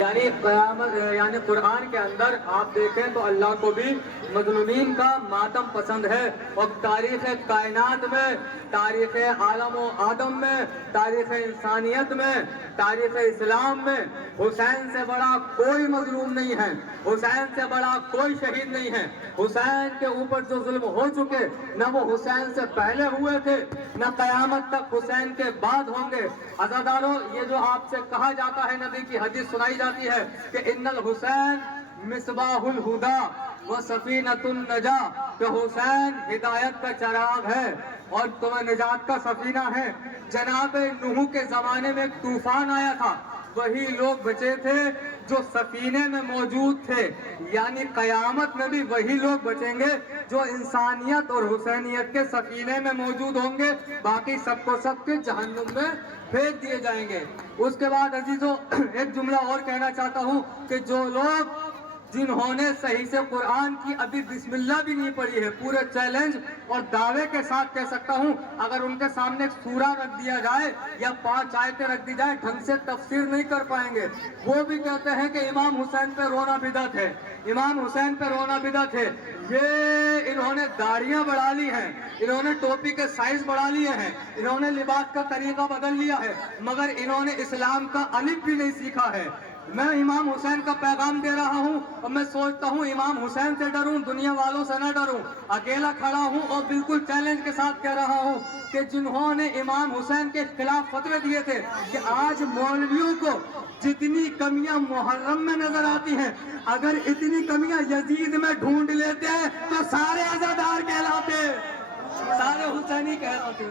یعنی قیامت یعنی قرآن کے اندر آپ دیکھیں تو اللہ کو بھی مظلومین کا ماتم پسند ہے، اور تاریخ کائنات میں، تاریخ عالم و آدم میں، تاریخ انسانیت میں، تاریخ اسلام میں حسین سے بڑا کوئی مظلوم نہیں ہے، حسین سے بڑا کوئی شہید نہیں ہے۔ حسین کے اوپر جو ظلم ہو چکے، نہ وہ حسین سے پہلے ہوئے تھے، نہ قیامت تک حسین کے بعد ہوں گے۔ عزادارو، یہ جو آپ سے کہا جاتا ہے، نبی کی حدیث سنائی جاتی ہے کہ ان الحسین مصباح الہدا و سفینۃ النجا، کہ حسین ہدایت کا چراغ ہے اور تمہیں نجات کا سفینہ ہے۔ جناب نوح کے زمانے میں ایک طوفان آیا تھا، وہی لوگ بچے تھے جو سفینے میں موجود تھے، یعنی قیامت میں بھی وہی لوگ بچیں گے جو انسانیت اور حسینیت کے سفینے میں موجود ہوں گے، باقی سب کو سب کے جہنم میں بھیج دیے جائیں گے۔ اس کے بعد عزیزو، ایک جملہ اور کہنا چاہتا ہوں کہ جو لوگ جنہوں نے صحیح سے قرآن کی ابھی بسم اللہ بھی نہیں پڑھی ہے، پورے چیلنج اور دعوے کے ساتھ کہہ سکتا ہوں، اگر ان کے سامنے ایک سورہ رکھ دیا جائے یا 5 آیتیں رکھ دی جائے، ڈھنگ سے تفسیر نہیں کر پائیں گے۔ وہ بھی کہتے ہیں کہ امام حسین پہ رونا بدعت ہے، امام حسین پہ رونا بدعت ہے۔ یہ انہوں نے داڑیاں بڑھا لی ہیں، انہوں نے ٹوپی کے سائز بڑھا لیے ہیں، انہوں نے لباس کا طریقہ بدل لیا ہے، مگر انہوں نے اسلام کا الف بھی نہیں سیکھا ہے۔ میں امام حسین کا پیغام دے رہا ہوں، اور میں سوچتا ہوں امام حسین سے ڈروں، دنیا والوں سے نہ ڈروں۔ اکیلا کھڑا ہوں اور بالکل چیلنج کے ساتھ کہہ رہا ہوں کہ جنہوں نے امام حسین کے خلاف فتوے دیے تھے کہ آج مولویوں کو جتنی کمیاں محرم میں نظر آتی ہیں، اگر اتنی کمیاں یزید میں ڈھونڈ لیتے ہیں تو سارے عزادار کہلاتے، سارے حسینی کہلاتے۔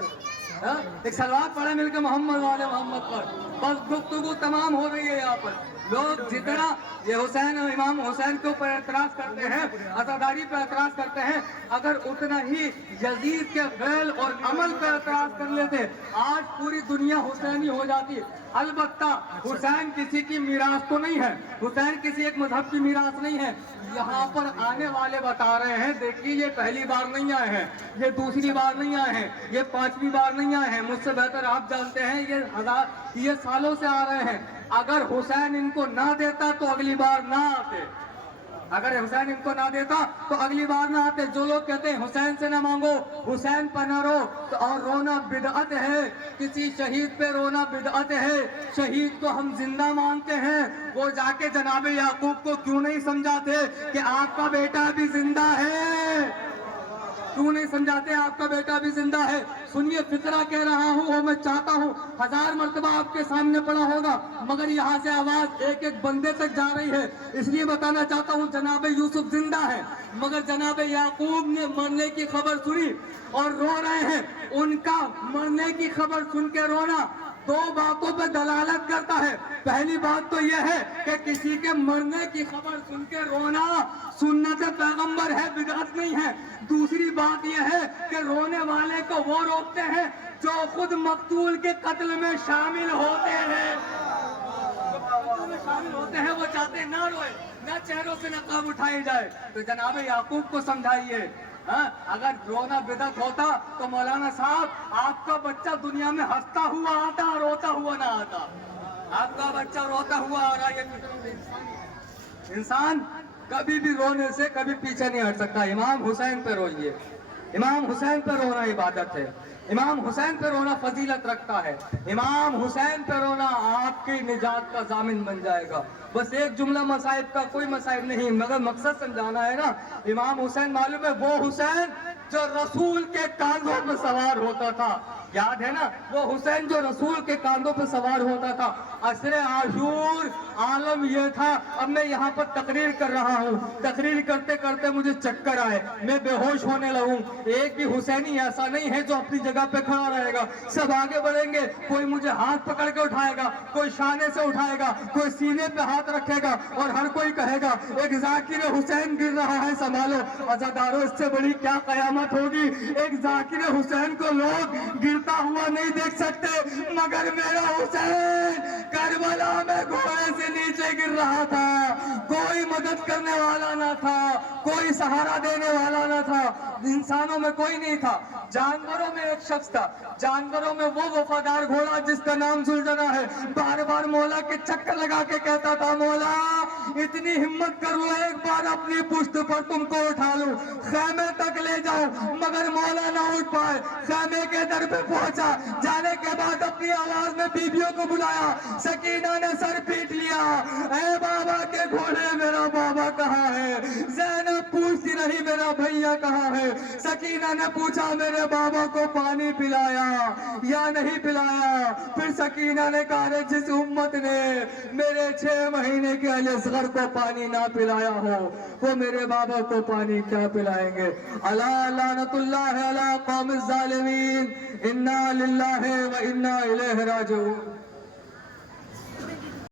ایک سلوات پڑھے مل کے محمد والے محمد پر، بس گفتگو تمام ہو رہی ہے۔ یہاں پر لوگ جتنا یہ حسین اور امام حسین کے اوپر اعتراض کرتے ہیں، عزاداری پہ اعتراض کرتے ہیں، اگر اتنا ہی یزید کے فعل اور عمل پہ اعتراض کر لیتے، آج پوری دنیا حسینی ہو جاتی۔ البتہ حسین کسی کی میراث تو نہیں ہے، حسین کسی ایک مذہب کی میراث نہیں ہے۔ یہاں پر آنے والے بتا رہے ہیں، دیکھیے یہ پہلی بار نہیں آئے ہیں، یہ دوسری بار نہیں آئے ہیں، یہ 5ویں بار نہیں آئے ہیں، مجھ سے بہتر آپ جانتے ہیں یہ سالوں سے آ رہے ہیں۔ اگر حسین ان کو نہ دیتا تو اگلی بار نہ آتے، اگر حسین ان کو نہ دیتا تو اگلی بار نہ آتے۔ جو لوگ کہتے ہیں حسین سے نہ مانگو، حسین پر نہ رو، اور رونا بدعت ہے، کسی شہید پہ رونا بدعت ہے، شہید کو ہم زندہ مانتے ہیں۔ وہ جا کے جناب یعقوب کو کیوں نہیں سمجھاتے کہ آپ کا بیٹا بھی زندہ ہے؟ کیوں نہیں سمجھاتے آپ کا بیٹا بھی زندہ ہے؟ سنیے، فقرہ کہہ رہا ہوں، اور میں چاہتا ہوں 1000 مرتبہ آپ کے سامنے پڑا ہوگا، مگر یہاں سے آواز ایک ایک بندے تک جا رہی ہے، اس لیے بتانا چاہتا ہوں جناب یوسف زندہ ہے، مگر جناب یعقوب نے مرنے کی خبر سنی اور رو رہے ہیں۔ ان کا مرنے کی خبر سن کے رونا 2 باتوں پہ دلالت کرتا ہے۔ پہلی بات تو یہ ہے کہ کسی کے مرنے کی خبر سن کے رونا سنت پیغمبر ہے، بدعت نہیں ہے۔ دوسری بات یہ ہے کہ رونے والے کو وہ روکتے ہیں جو خود مقتول کے قتل میں شامل ہوتے ہیں، وہ چاہتے ہیں نہ روئے، نہ چہروں سے نقاب اٹھائی جائے۔ تو جناب یعقوب کو سمجھائیے، اگر رونا بدعت ہوتا تو مولانا صاحب آپ کا بچہ دنیا میں ہنستا ہوا آتا، روتا ہوا نہ آتا۔ آپ کا بچہ روتا ہوا آ رہا ہے۔ انسان کبھی بھی رونے سے کبھی پیچھے نہیں ہٹ سکتا۔ امام حسین پہ روئیے، امام حسین پہ رونا عبادت ہے، امام حسین پہ رونا فضیلت رکھتا ہے، امام حسین پہ رونا آپ کی نجات کا ضامن بن جائے گا۔ بس ایک جملہ مصائب کا کوئی مصائب نہیں، مگر مقصد سمجھانا ہے نا۔ امام حسین معلوم ہے وہ حسین جو رسول کے کاندھوں پہ سوار ہوتا تھا، یاد ہے نا؟ وہ حسین جو رسول کے کاندھوں پہ سوار ہوتا تھا۔ عصر عاشور عالم یہ تھا۔ اب میں یہاں پر تقریر کر رہا ہوں، تقریر کرتے کرتے مجھے چکر آئے، میں بے ہوش ہونے لگوں۔ ایک بھی حسینی ایسا نہیں ہے جو اپنی جگہ پہ کھڑا رہے گا، سب آگے بڑھیں گے۔ کوئی مجھے ہاتھ پکڑ کے اٹھائے گا، کوئی شانے سے اٹھائے گا، کوئی سینے پہ ہاتھ رکھے گا، اور ہر کوئی کہے گا ایک ذاکر حسین گر رہا ہے سنبھالو۔ عزادارو، اس سے بڑی کیا قیامت ہوگی؟ ایک ذاکر حسین کو لوگ گرتا ہوا نہیں دیکھ سکتے، مگر میرا حسین کربلا میں گھوڑے سے نیچے گر رہا تھا، کوئی مدد کرنے والا نہ تھا، کوئی سہارا دینے والا نہ تھا، انسانوں میں کوئی نہیں تھا، جانوروں میں ایک شخص تھا، جانوروں میں وہ وفادار گھوڑا جس کا نام زلجنا ہے، بار بار مولا کے چکر لگا کے کہتا تھا مولا اتنی ہمت کر لو ایک بار اپنی پشت پر تم کو اٹھا لو، خیمے تک لے جاؤ، مگر مولا نہ اٹھ پائے۔ خیمے کے در پہ پہنچا، جانے کے بعد اپنی آواز میں بیویوں کو بلایا، سکینہ نے سر پیٹ لیا، اے بابا کے گھوڑے میرا بابا کہاں ہے؟ زینب پوچھتی رہی میرا بھیا کہاں ہے؟ سکینہ نے پوچھا میرے بابا کو پانی پلایا یا نہیں پلایا؟ پھر سکینہ نے کہا جس امت نے میرے 6 مہینے کے علی اصغر کو پانی نہ پلایا ہو وہ میرے بابا کو پانی کیا پلائیں گے؟ الا لعنت اللہ علی قوم الظالمین، انا للہ و انا الیہ راجعون۔